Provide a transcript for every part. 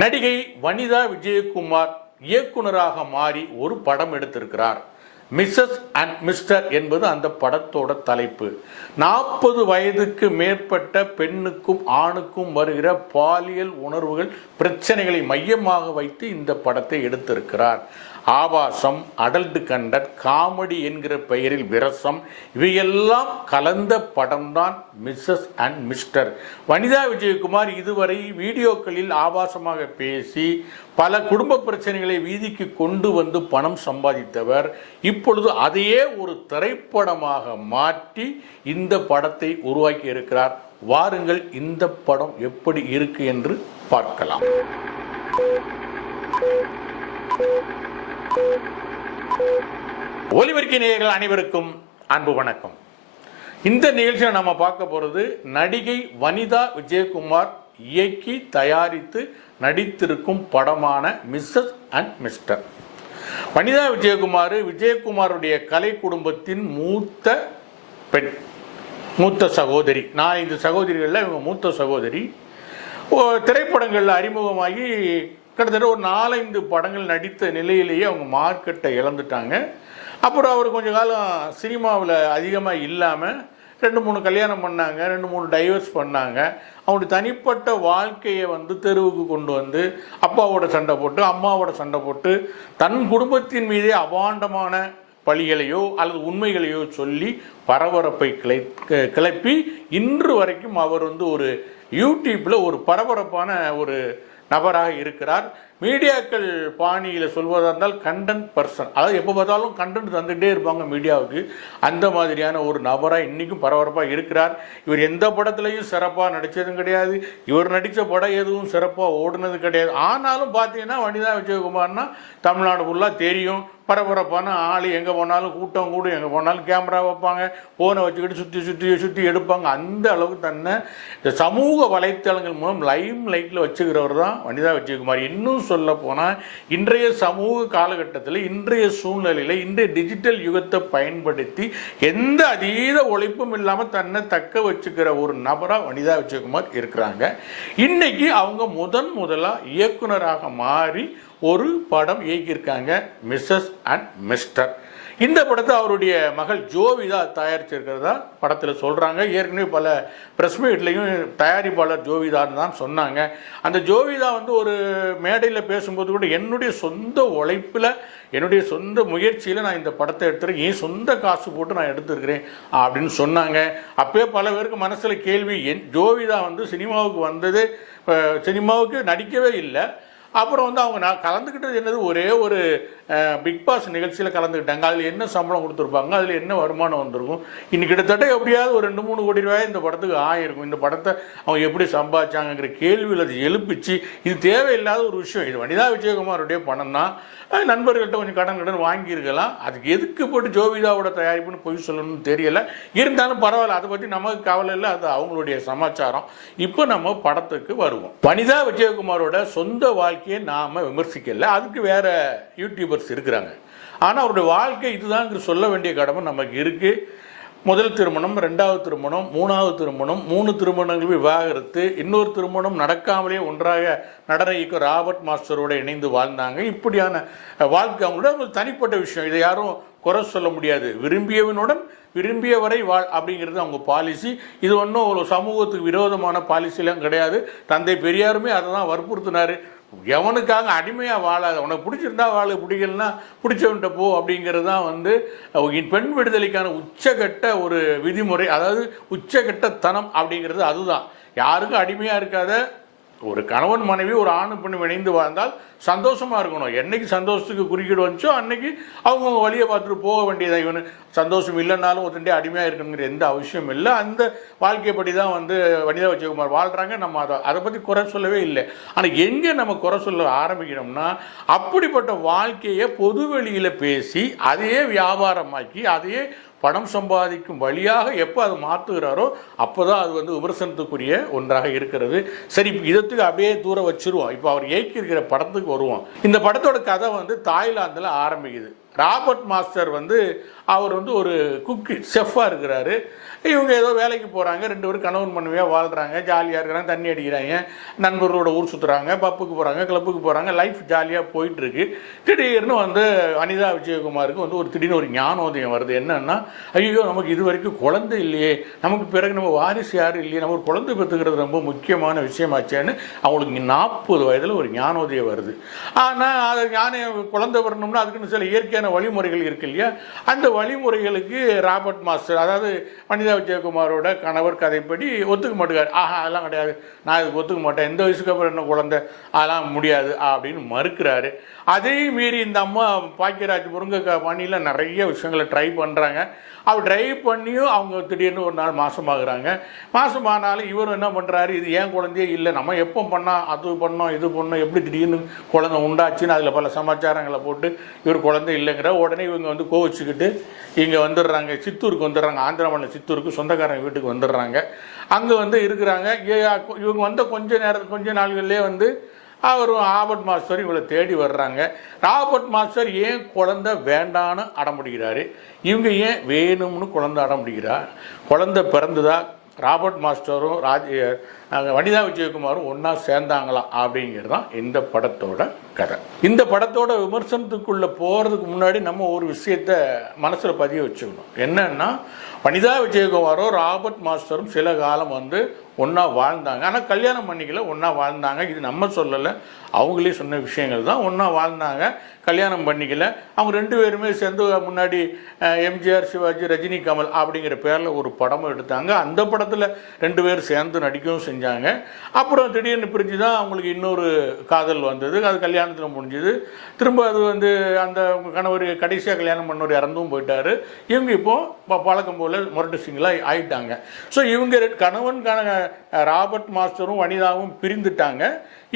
நடிகை வனிதா விஜயகுமார் இயக்குனராக மாறி ஒரு படம் எடுத்திருக்கிறார். மிஸ்ஸஸ் அண்ட் மிஸ்டர் என்பது அந்த படத்தோட தலைப்பு. 40 வயதுக்கு மேற்பட்ட பெண்ணுக்கும் ஆணுக்கும் வருகிற பாலியல் உணர்வுகள் பிரச்சனைகளை மையமாக வைத்து இந்த படத்தை எடுத்திருக்கிறார். ஆபாசம், அடல்ட் கண்டட், காமெடி என்கிற பெயரில் விரசம், இவையெல்லாம் கலந்த படம்தான் Mrs and Mr. Vanitha Vijayakumar இதுவரை வீடியோக்களில் ஆபாசமாக பேசி பல குடும்ப பிரச்சனைகளை வீதிக்கு கொண்டு வந்து பணம் சம்பாதித்தவர். இப்பொழுது அதையே ஒரு திரைப்படமாக மாற்றி இந்த படத்தை உருவாக்கி இருக்கிறார். வாருங்கள் இந்த படம் எப்படி இருக்கு என்று பார்க்கலாம். ஒலிபெருக்கி நேயர்கள் அனைவருக்கும் அன்பு வணக்கம். இந்த நிகழ்ச்சியில் நம்ம பார்க்க போறது நடிகை வனிதா விஜயகுமார் இயக்கி தயாரித்து நடித்திருக்கும் படமான மிஸ்ஸஸ் அண்ட் மிஸ்டர். வனிதா விஜயகுமாருடைய கலை குடும்பத்தின் மூத்த பெண், மூத்த சகோதரி. 4 சகோதரிகளில் இவங்க மூத்த சகோதரி. திரைப்படங்களில் அறிமுகமாகி கிட்டத்தட்ட ஒரு 4-5 படங்கள் நடித்த நிலையிலேயே அவங்க மார்க்கெட்டை இழந்துட்டாங்க. அப்புறம் அவர் கொஞ்ச காலம் சினிமாவில் அதிகமாக இல்லாமல் 2-3 கல்யாணம் பண்ணாங்க, 2-3 டைவர்ஸ் பண்ணாங்க. அவங்களுடைய தனிப்பட்ட வாழ்க்கையை தெருவுக்கு கொண்டு வந்து அப்பாவோட சண்டை போட்டு அம்மாவோட சண்டை போட்டு தன் குடும்பத்தின் மீதே அபாண்டமான பழிகளையோ அல்லது உண்மைகளையோ சொல்லி பரபரப்பை கிளப்பி இன்று வரைக்கும் அவர் ஒரு யூடியூப்பில் ஒரு பரபரப்பான ஒரு நபராக இருக்கிறார். மீடியாக்கள் பாணியில் சொல்வதாக இருந்தால் கண்டென்ட் பர்சன், அதாவது எப்போ பார்த்தாலும் கண்டென்ட் தந்துகிட்டே இருப்பாங்க மீடியாவுக்கு. அந்த மாதிரியான ஒரு நபராக இன்றைக்கும் பரபரப்பாக இருக்கிறார். இவர் எந்த படத்துலையும் சிறப்பாக நடித்ததும் கிடையாது, இவர் நடித்த படம் எதுவும் சிறப்பாக ஓடுனது கிடையாது. ஆனாலும் பார்த்தீங்கன்னா வனிதா விஜயகுமார்னா தமிழ்நாடு ஃபுல்லாக தெரியும். பரபரப்பான ஆள், எங்கே போனாலும் கூட்டம் கூடும், எங்கே போனாலும் கேமரா வைப்பாங்க, ஃபோனை வச்சுக்கிட்டு சுற்றி எடுப்பாங்க. அந்த அளவுக்கு தன்னை இந்த சமூக வலைத்தளங்கள் மூலம் லைட்டில் வச்சுக்கிறவர் தான் வனிதா விஜயகுமார். இன்னும் சொல்ல போனால் இன்றைய சமூக காலகட்டத்தில், இன்றைய சூழ்நிலையில், இன்றைய டிஜிட்டல் யுகத்தை பயன்படுத்தி எந்த அதீத உழைப்பும் இல்லாமல் தன்னை தக்க வச்சுக்கிற ஒரு நபராக வனிதா விஜயகுமார் இருக்கிறாங்க. இன்னைக்கு அவங்க முதலாக இயக்குனராக மாறி ஒரு படம் இயக்கியிருக்காங்க, மிஸ்ஸஸ் அண்ட் மிஸ்டர். இந்த படத்தை அவருடைய மகள் ஜோவிதா தயாரிச்சிருக்கிறதா படத்தில் சொல்கிறாங்க. ஏற்கனவே பல ப்ரெஸ் மீட்லையும் தயாரிப்பாளர் ஜோவிதான்னு தான் சொன்னாங்க. அந்த ஜோவிதா ஒரு மேடையில் பேசும்போது கூட என்னுடைய சொந்த உழைப்பில், என்னுடைய சொந்த முயற்சியில் நான் இந்த படத்தை எடுத்துருக்கேன், என் சொந்த காசு போட்டு நான் எடுத்துருக்கிறேன் அப்படின்னு சொன்னாங்க. அப்போயே பல பேருக்கு மனசில் கேள்வி, ஜோவிதா சினிமாவுக்கு வந்தது, சினிமாவுக்கு நடிக்கவே இல்லை. அப்புறம் அவங்க நான் கலந்துக்கிட்டது என்னது, ஒரே ஒரு பிக் பாஸ் நிகழ்ச்சியில் கலந்துக்கிட்டாங்க. அதில் என்ன சம்பளம் கொடுத்துருப்பாங்க, அதில் என்ன வருமானம் வந்திருக்கும், இன்னைக்கு கிட்டத்தட்ட எப்படியாவது ஒரு 2-3 கோடி ரூபாய் இந்த படத்துக்கு ஆயிருக்கும். இந்த படத்தை அவங்க எப்படி சம்பாதிச்சாங்கிற கேள்வியில் அது எழுப்பிச்சு. இது தேவையில்லாத ஒரு விஷயம். இது வனிதா விஜயகுமாருடைய பணம் தான், நண்பர்கள்ட்ட கொஞ்சம் கடன் வாங்கியிருக்கலாம். அதுக்கு எதுக்கு போட்டு ஜோவிதாவோட தயாரிப்புன்னு பொய் சொல்லணும்னு தெரியலை. இருந்தாலும் பரவாயில்ல, அதை பற்றி நமக்கு கவலை இல்லை, அது அவங்களுடைய சமாச்சாரம். இப்போ நம்ம படத்துக்கு வருவோம். வனிதா விஜயகுமாரோட சொந்த வாழ்க்கையை நாம் விமர்சிக்கல, அதுக்கு வேற யூடியூபர்ஸ் இருக்கிறாங்க. ஆனால் அவருடைய வாழ்க்கை இதுதான் சொல்ல வேண்டிய கடமை நமக்கு இருக்குது. முதல் திருமணம், 2வது திருமணம், 3வது திருமணம், 3 திருமணங்கள் விவாகரத்து, இன்னொரு திருமணம் நடக்காமலே ஒன்றாக நடன இயக்குனர் ராபர்ட் மாஸ்டரோடு இணைந்து வாழ்ந்தாங்க. இப்படியான வாழ்க்கை அவங்களோட தனிப்பட்ட விஷயம், இதை யாரும் குறை சொல்ல முடியாது. விரும்பியவனுடன் விரும்பியவரை வாழ் அப்படிங்கிறது அவங்க பாலிசி. இது ஒன்றும் ஒரு சமூகத்துக்கு விரோதமான பாலிசிலாம் கிடையாது. தந்தை பெரியாருமே அதை தான் வற்புறுத்தினார். எவனுக்காக அடிமையாக வாழாது, உனக்கு பிடிச்சிருந்தா வாழ, பிடிக்கலன்னா பிடிச்சவன்ட்ட போ அப்படிங்கிறது தான் பெண் விடுதலைக்கான உச்சகட்ட ஒரு விதிமுறை. அதாவது உச்சகட்ட தனம் அப்படிங்கிறது அதுதான். யாருக்கும் அடிமையாக இருக்காத ஒரு கணவன் மனைவி, ஒரு ஆணு பெண்ணு இணைந்து வாழ்ந்தால் சந்தோஷமாக இருக்கணும். என்னைக்கு சந்தோஷத்துக்கு குறுக்கீடு வந்துச்சோ அன்னைக்கு அவங்க வழியை பார்த்துட்டு போக வேண்டியதான். இவனு சந்தோஷம் இல்லைன்னாலும் ஒருத்தண்டே அடிமையாக இருக்கணுங்கிற எந்த அவசியம் இல்லை. அந்த வாழ்க்கைப்படி தான் வனிதா விஜயகுமார் வாழ்கிறாங்க. நம்ம அதை பற்றி குறை சொல்லவே இல்லை. ஆனால் எங்கே நம்ம குறை சொல்ல ஆரம்பிக்கணும்னா, அப்படிப்பட்ட வாழ்க்கையை பொதுவெளியில் பேசி அதையே வியாபாரமாக்கி அதையே பணம் சம்பாதிக்கும் வழியாக எப்போ அது மாற்றுகிறாரோ அப்போ தான் அது விமர்சனத்துக்குரிய ஒன்றாக இருக்கிறது. சரி, இதத்துக்கு அப்படியே தூரம் வச்சுருவோம். இப்போ அவர் இயக்கியிருக்கிற படத்துக்கு வருவோம். இந்த படத்தோட கதை தாய்லாந்தில் ஆரம்பிக்குது. ராபர்ட் மாஸ்டர் வந்து அவர் வந்து ஒரு குக்கு செஃப்பாக இருக்கிறாரு. இவங்க ஏதோ வேலைக்கு போகிறாங்க, 2 பேரும் கணவன் மனைவியாக வாழ்கிறாங்க, ஜாலியாக இருக்கிறாங்க, தண்ணி அடிக்கிறாங்க, நண்பர்களோட ஊர் சுற்றுறாங்க, பப்புக்கு போகிறாங்க, கிளப்புக்கு போகிறாங்க, லைஃப் ஜாலியாக போயிட்டுருக்கு. திடீர்னு வந்து அனிதா விஜயகுமாருக்கு வந்து திடீர்னு ஒரு ஞானோதயம் வருது. என்னன்னா, ஐயோ நமக்கு இது வரைக்கும் குழந்தை இல்லையே, நமக்கு பிறகு நம்ம வாரிசு யாரும் இல்லையே, நம்ம ஒரு குழந்தை பெற்றுக்கிறது ரொம்ப முக்கியமான விஷயமாச்சேன்னு அவங்களுக்கு 40 வயதில் ஒரு ஞானோதயம் வருது. ஆனால் அதை குழந்தை வரணும்னா அதுக்குன்னு சில இயற்கையான வழிமுறைகள் இருக்கு இல்லையா, அந்த வழிமுறைகளுக்கு ராபர்ட் மாஸ்டர், அதாவது அனிதா விஜயகுமாரோட கணவர் கதைப்படி ஒத்துக்க மாட்டேங்கார். அதெல்லாம் கிடையாது, நான் இதுக்கு ஒத்துக்க மாட்டேன், எந்த வயசுக்கு அப்புறம் என்ன குழந்தை, அதெல்லாம் முடியாது அப்படின்னு மறுக்கிறாரு. அதே மீறி இந்த அம்மா பாக்கியராஜ் முருங்கைக்காய் பாணியில் நிறைய விஷயங்களை ட்ரை பண்ணுறாங்க. அவர் ட்ரை பண்ணியும் அவங்க திடீர்னு ஒரு நாள் மாசமாகறாங்க. மாசமானாலும் இவர் என்ன பண்ணுறாரு, இது ஏன் குழந்தையே இல்லை, நம்ம எப்போ பண்ணால் அது பண்ணோம் இது பண்ணோம், எப்படி திடீர்னு குழந்தை உண்டாச்சுன்னு அதில் பல சமாச்சாரங்களை போட்டு இவர் குழந்தை இல்லைங்கிற உடனே இவங்க வந்து கோவிச்சுக்கிட்டு இங்கே வந்துடுறாங்க, சித்தூருக்கு வந்துடுறாங்க, ஆந்திரா மாநிலம் சித்தூருக்கு சொந்தக்காரங்க வீட்டுக்கு வந்துடுறாங்க. அங்கே வந்து இருக்கிறாங்க. இவங்க வந்த கொஞ்ச நாள்கள்லேயே வந்து அவர் ராபர்ட் மாஸ்டர் இவங்களை தேடி வர்றாங்க. ராபர்ட் மாஸ்டர் ஏன் குழந்தை வேண்டான்னு அடம்பிடிக்கிறாரு, இவங்க ஏன் வேணும்னு குழந்தை அடம்பிடிக்கிறார். குழந்தை பிறந்துதா, ராபர்ட் மாஸ்டரும் வனிதா விஜயகுமாரும் ஒன்றா சேர்ந்தாங்களா அப்படிங்கிறது தான் இந்த படத்தோட கதை. இந்த படத்தோட விமர்சனத்துக்குள்ளே போகிறதுக்கு முன்னாடி நம்ம ஒரு விஷயத்தை மனசில் பதிய வச்சுக்கணும். என்னன்னா, வனிதா விஜயகுமாரும் ராபர்ட் மாஸ்டரும் சில காலம் வந்து ஒன்றா வாழ்ந்தாங்க. ஆனால் கல்யாணம் பண்ணிக்கல, ஒன்றா வாழ்ந்தாங்க. இது நம்ம சொல்லலை, அவங்களே சொன்ன விஷயங்கள் தான். ஒன்றா வாழ்ந்தாங்க, கல்யாணம் பண்ணிக்கல. அவங்க 2 பேருமே சேர்ந்து முன்னாடி எம்ஜிஆர், சிவாஜி, ரஜினி, கமல் அப்படிங்கிற பேரில் ஒரு படமும் எடுத்தாங்க. அந்த படத்தில் 2 பேர் சேர்ந்து நடிக்கவும் செஞ்சாங்க. அப்புறம் திடீர்னு பிரிஞ்சு தான் அவங்களுக்கு இன்னொரு காதல் வந்தது. அது கல்யாணத்தில் முடிஞ்சுது. திரும்ப அது வந்து அந்த கணவர் கடைசியாக கல்யாணம் பண்ணவர் இறந்தும் போயிட்டார். இவங்க இப்போ பழக்கம் போல் முரட்டு சிங்களாக ஆயிட்டாங்க. ஸோ இவங்க கணவன் ராபர்ட் மாஸ்டரும் வனிதாவும் பிரிந்துட்டாங்க.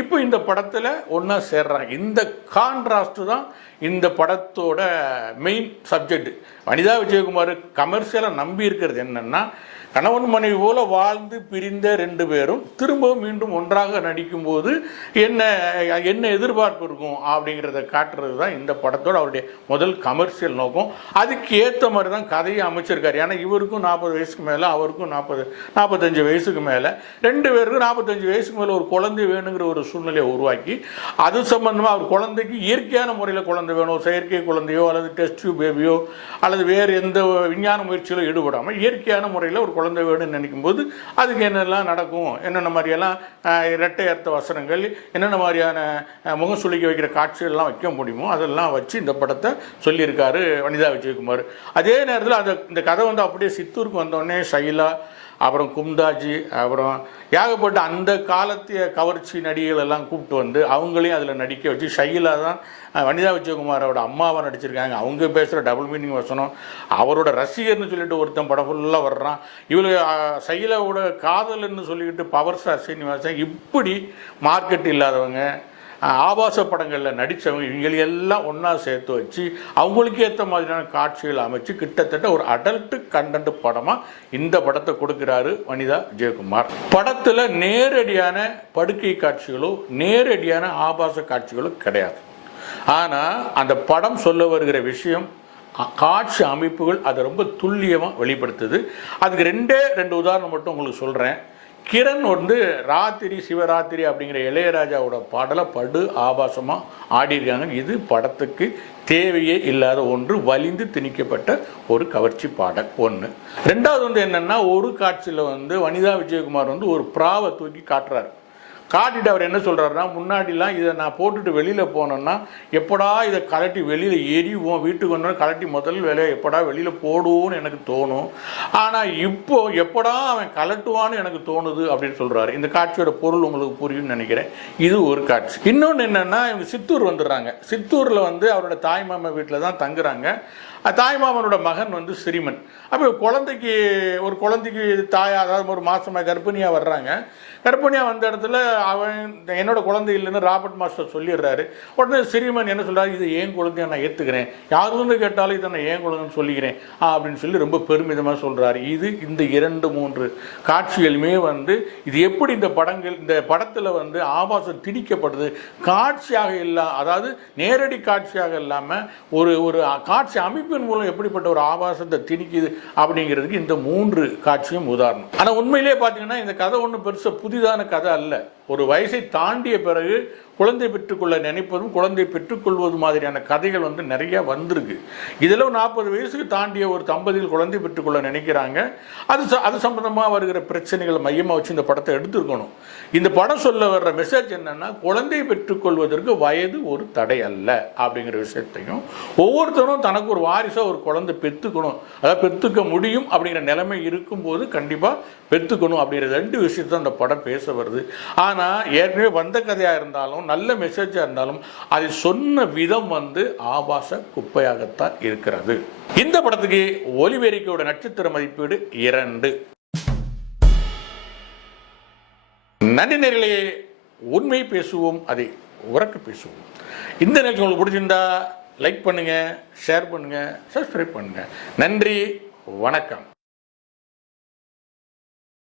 இப்போ இந்த படத்தில் ஒன்றா சேர்றாங்க. இந்த கான்ட்ராஸ்ட் தான் இந்த படத்தோட மெயின் சப்ஜெக்ட். வனிதா விஜயகுமார் கமர்ஷியலாக நம்பி இருக்கிறது என்னென்னா, கணவன் மனைவி போல வாழ்ந்து பிரிந்த 2 பேரும் திரும்பவும் மீண்டும் ஒன்றாக நடிக்கும்போது என்ன எதிர்பார்ப்பு இருக்கும் அப்படிங்கிறத காட்டுறது தான் இந்த படத்தோட அவருடைய முதல் கமர்ஷியல் நோக்கம். அதுக்கு ஏற்ற மாதிரி தான் கதையை அமைச்சிருக்காரு. ஏன்னா இவருக்கும் 40 வயசுக்கு மேலே, அவருக்கும் 45 வயசுக்கு மேலே, 2 பேருக்கும் 45 வயசுக்கு மேலே ஒரு குழந்தை வேணுங்கிற ஒரு சூழ்நிலையை உருவாக்கி, அது சம்பந்தமாக அவர் குழந்தைக்கு இயற்கையான முறையில் குழந்தை வேணும், செயற்கை குழந்தையோ அல்லது டெஸ்ட் டியூப் பேபியோ அல்லது வேறு எந்த விஞ்ஞான முயற்சியிலோ ஈடுபடாமல் இயற்கையான முறையில் ஒரு குழந்தை வேணும்னு நினைக்கும் போது அதுக்கு என்னெல்லாம் நடக்கும், என்னென்ன மாதிரியெல்லாம் இரட்டை அர்த்த வசனங்கள், என்னென்ன மாதிரியான முகம் சுளிக்க வைக்கிற காட்சிகள்லாம் வைக்க முடியுமோ அதெல்லாம் வச்சு இந்த படத்தை சொல்லியிருக்காரு வனிதா விஜயகுமார். அதே நேரத்தில் இந்த கதை வந்து அப்படியே சித்தூருக்கு வந்தோடனே ஷைலா, அப்புறம் கும்தாஜி, அப்புறம் ஏகப்பட்ட அந்த காலத்திய கவர்ச்சி நடிகைகள் எல்லாம் கூப்பிட்டு வந்து அவங்களையும் அதில் நடிக்க வச்சு, ஷைலா தான் வனிதா விஜயகுமாரோட அம்மாவை நடிச்சிருக்காங்க. அவங்க பேசுகிற டபுள் மீனிங் வசனம், அவரோட ரசிகர்னு சொல்லிட்டு ஒருத்தன் படம் ஃபுல்லாக வர்றான். இவங்க ஷைலாவோட காதல்னு சொல்லிக்கிட்டு பவர் ஸ்டார் சீனிவாசன், இப்படி மார்க்கெட் இல்லாதவங்க ஆபாச படங்களில் நடித்தவங்க இவங்களையெல்லாம் ஒன்றா சேர்த்து வச்சு அவங்களுக்கு ஏற்ற மாதிரியான காட்சிகள் அமைச்சு கிட்டத்தட்ட ஒரு அடல்ட்டு கண்டென்ட் படமாக இந்த படத்தை கொடுக்குறாரு வனிதா விஜயகுமார். படத்தில் நேரடியான படுக்கை காட்சிகளோ நேரடியான ஆபாச காட்சிகளோ கிடையாது. ஆனால் அந்த படம் சொல்ல வருகிற விஷயம், காட்சி அமைப்புகள் அதை ரொம்ப துல்லியமாக வெளிப்படுத்துது. அதுக்கு 2 உதாரணம் மட்டும் உங்களுக்கு சொல்கிறேன். கிரண் வந்து ராத்திரி சிவராத்திரி அப்படிங்கிற இளையராஜாவோட பாடலை படு ஆபாசமாக ஆடியிருக்காங்க. இது படத்துக்கு தேவையே இல்லாத ஒன்று, வலிந்து திணிக்கப்பட்ட ஒரு கவர்ச்சி பாடல் ஒன்று. 2வது வந்து என்னென்னா, ஒரு காட்சியில் வந்து வனிதா விஜயகுமார் வந்து ஒரு ப்ராவை தூக்கி காட்டுறாரு. காட்டிட்டு அவர் என்ன சொல்கிறாருன்னா, முன்னாடிலாம் இதை நான் போட்டுட்டு வெளியில் போனேன்னா எப்படா இதை கலட்டி வெளியில் எரிவோம், வீட்டுக்கு வந்தோம் கலட்டி முதல் வேலையை எப்படா வெளியில் போடுவோன்னு எனக்கு தோணும். ஆனால் இப்போ எப்படா அவன் கலட்டுவான்னு எனக்கு தோணுது அப்படின்னு சொல்கிறாரு. இந்த காட்சியோட பொருள் உங்களுக்கு புரியும்னு நினைக்கிறேன். இது ஒரு காட்சி. இன்னொன்று என்னென்னா, இவங்க சித்தூர் வந்துடுறாங்க. சித்தூரில் வந்து அவரோட தாய்மாமா வீட்டில் தான் தங்குறாங்க. தாய்மாமனோட மகன் வந்து ஸ்ரீமன். அப்போ ஒரு குழந்தைக்கு தாயா, அதாவது ஒரு மாதமாக கர்ப்பிணியாக வர்றாங்க. கர்ப்பிணியாக வந்த இடத்துல அவன் என்னோட குழந்தை இல்லைன்னு ராபர்ட் மாஸ்டர் சொல்லிடுறாரு. உடனே சிறுவன் என்ன சொல்கிறார், இது ஏன் குழந்தைய நான் ஏற்றுக்கிறேன், யார் வந்து கேட்டாலும் இதை நான் ஏன் குழந்தைன்னு சொல்லிக்கிறேன் அப்படின்னு சொல்லி ரொம்ப பெருமிதமாக சொல்கிறாரு. இது இந்த 2-3 காட்சிகளுமே வந்து இது எப்படி இந்த படங்கள் இந்த படத்தில் வந்து ஆபாசம் திணிக்கப்படுது, காட்சியாக அதாவது நேரடி காட்சியாக இல்லாமல் ஒரு காட்சி அமைப்பின் மூலம் எப்படிப்பட்ட ஒரு ஆபாசத்தை திணிக்குது அப்படிங்கிறதுக்கு இந்த 3 காட்சியும் உதாரணம். ஆனால் உண்மையிலே பார்த்தீங்கன்னா இந்த கதை ஒன்றும் பெருசாக புதிதான கதை அல்ல. ஒரு வயசை தாண்டிய பிறகு குழந்தை பெற்றுக்கொள்ள நினைப்பதும் குழந்தை பெற்றுக்கொள்வது மாதிரியான கதைகள் வந்து நிறைய வந்திருக்கு. இதில் 40 வயசுக்கு தாண்டிய ஒரு தம்பதிகள் குழந்தை பெற்றுக்கொள்ள நினைக்கிறாங்க. அது சம்பந்தமாக வருகிற பிரச்சனைகளை மையமாக வச்சு இந்த படத்தை எடுத்துருக்கணும். இந்த படம் சொல்ல வர்ற மெசேஜ் என்னன்னா, குழந்தை பெற்றுக்கொள்வதற்கு வயது ஒரு தடை அல்ல அப்படிங்கிற விஷயத்தையும், ஒவ்வொருத்தரும் தனக்கு ஒரு வாரிசாக ஒரு குழந்தை பெற்றுக்கணும், அதாவது பெற்றுக்க முடியும் அப்படிங்கிற நிலைமை இருக்கும்போது கண்டிப்பாக பெற்றுக்கணும் அப்படிங்கிற 2 விஷயத்தை அந்த படம் பேச வருது. ஆனால் ஏற்கனவே வந்த கதையாக இருந்தாலும் நல்ல மெசேஜாக இருந்தாலும் அதை சொன்ன விதம் வந்து ஆபாச குப்பையாகத்தான் இருக்கிறது. இந்த படத்துக்கு ஒலிபெருக்கியோட நட்சத்திர மதிப்பீடு 2. நன்றி நேயர்களே, உண்மை பேசுவோம், அதை உரக்க பேசுவோம். இந்த நிகழ்ச்சி உங்களுக்கு பிடிச்சிருந்தா லைக் பண்ணுங்க, ஷேர் பண்ணுங்க, சப்ஸ்கிரைப் பண்ணுங்க. நன்றி, வணக்கம்.